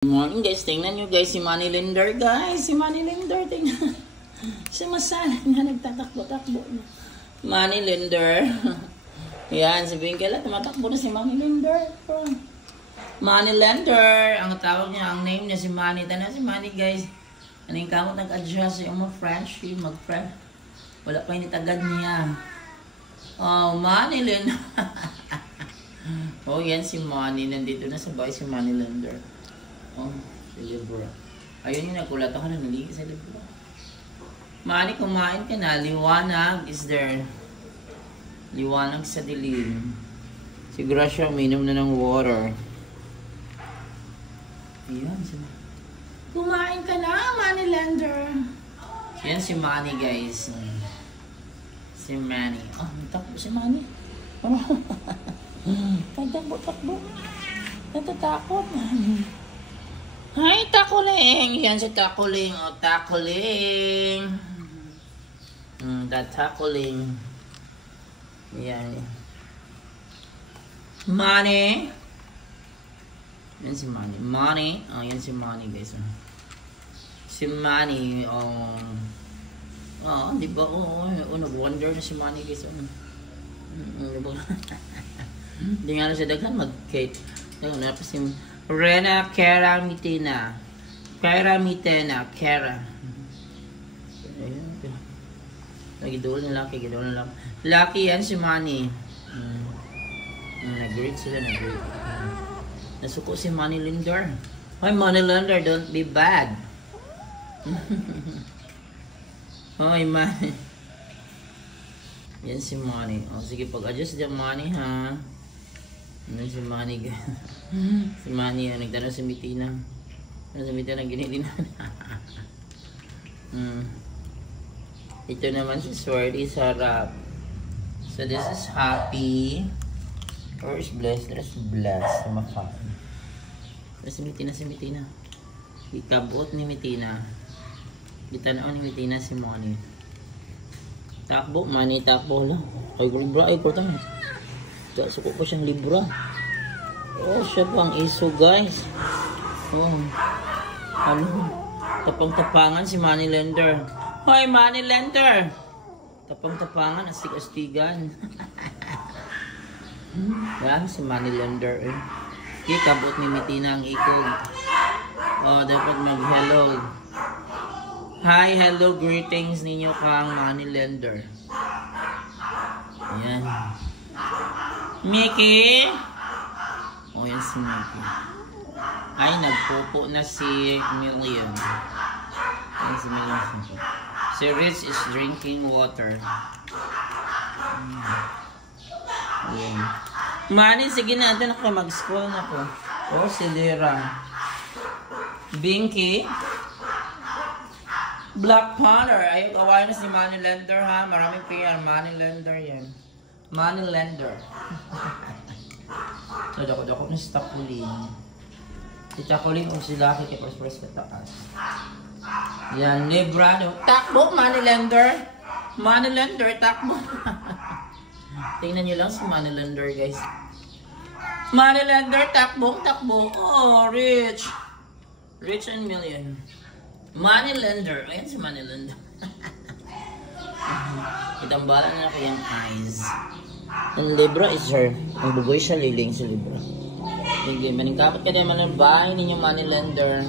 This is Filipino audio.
Good morning guys, tingnan nyo guys si Money Lender guys, si Money Lender, tingnan. Siya masalan nga nagtatakbo-takbo na. Money Lender. Yan, sabihin kailan, tumatakbo na si Money Lender. Money Lender, ang tawag niya, ang name niya si Money. Tana si Money guys. Ano yung kamot nag-adjust yung mga French, mag-French. Wala pa yung itagad niya. Oh, Money Lender. Oh, yan si Money. Nandito na sa bahay si Money Lender. Oh, si Libra. Ayun yung nagulat ako na naligid sa Libra. Money, kumain ka na. Liwanag is there. Liwanag sa dilim. Siguro siya uminom na ng water. Ayan. Kumain ka na, Money Lender. Yan si Money, guys. Si Manny. Oh, takbo si Money. Takbo. Natatakot. Hi, Takuling! Yan si Takuling. O, Takuling. Takuling. Yan. Money. Yan si Money. Money. Oh, yan si Money, guys. Si Money. Oh, di ba? Oh, nag-wonder na si Money, guys. Hindi nga na siya daghan mag-cake. Ano pa si Rena Kera Mitina. Kera. Nagidol na Lucky, Lucky yan si Money. Nag-greet sila, nasuko si Money Lender. Hi, Money Lender, don't be bad. Hi, Money. Yan si Money. O, sige, pag-adjust dyan, Money, ha? Ano si Money, si Money, nagtanong si Mitina. Si Mitina, ginilinan. Ito naman si Swarty Sarap. So, this is happy. Or is blessed? Let's bless. Makain. Si Mitina. Ikabot ni Mitina. Itanong ni Mitina si Money. Takbo, Money, takbo lang. Ay, Libra, ay, kurtang. Suko ko siyang Libra. Oh, siya pang iso, guys. Oh. Ano? Tapang-tapangan si Money Lender. Hoy, Money Lender! Tapang-tapangan, astig-astigan. Yan, si Money Lender, eh. Kabot ni Mitina ang ikog. Oh, dapat mag-hello. Hi, hello, greetings ninyo kang Money Lender. Ayan. Mickey! Oh, yan si Mickey. Ay, nagpupo na si Million. Yan si Million. Si Rich is drinking water. Ayan. Money, sige na. Ito na kayo. Mag-scroll na po. Oh, si Lira. Binky. Black Panther. Ayaw kawain na si Money Lender, ha? Maraming PR. Money Lender yan. Money Lender. So, dako-dako na si Takuling. Si Takuling o si Lucky kay Pres kataas. Yan, Libra. Takbo, Money Lender. Money Lender, takbo. Tingnan nyo lang si Money Lender, guys. Money Lender, takbo. Oh, Rich. Rich and Million. Money Lender. Ayan si Money Lender. Itambalan na kayang eyes. Ang Libra is her. Ang bugoy siya, liling si Libra. Hindi, maningkapit ka din man ang bahay ninyo, Money Lender.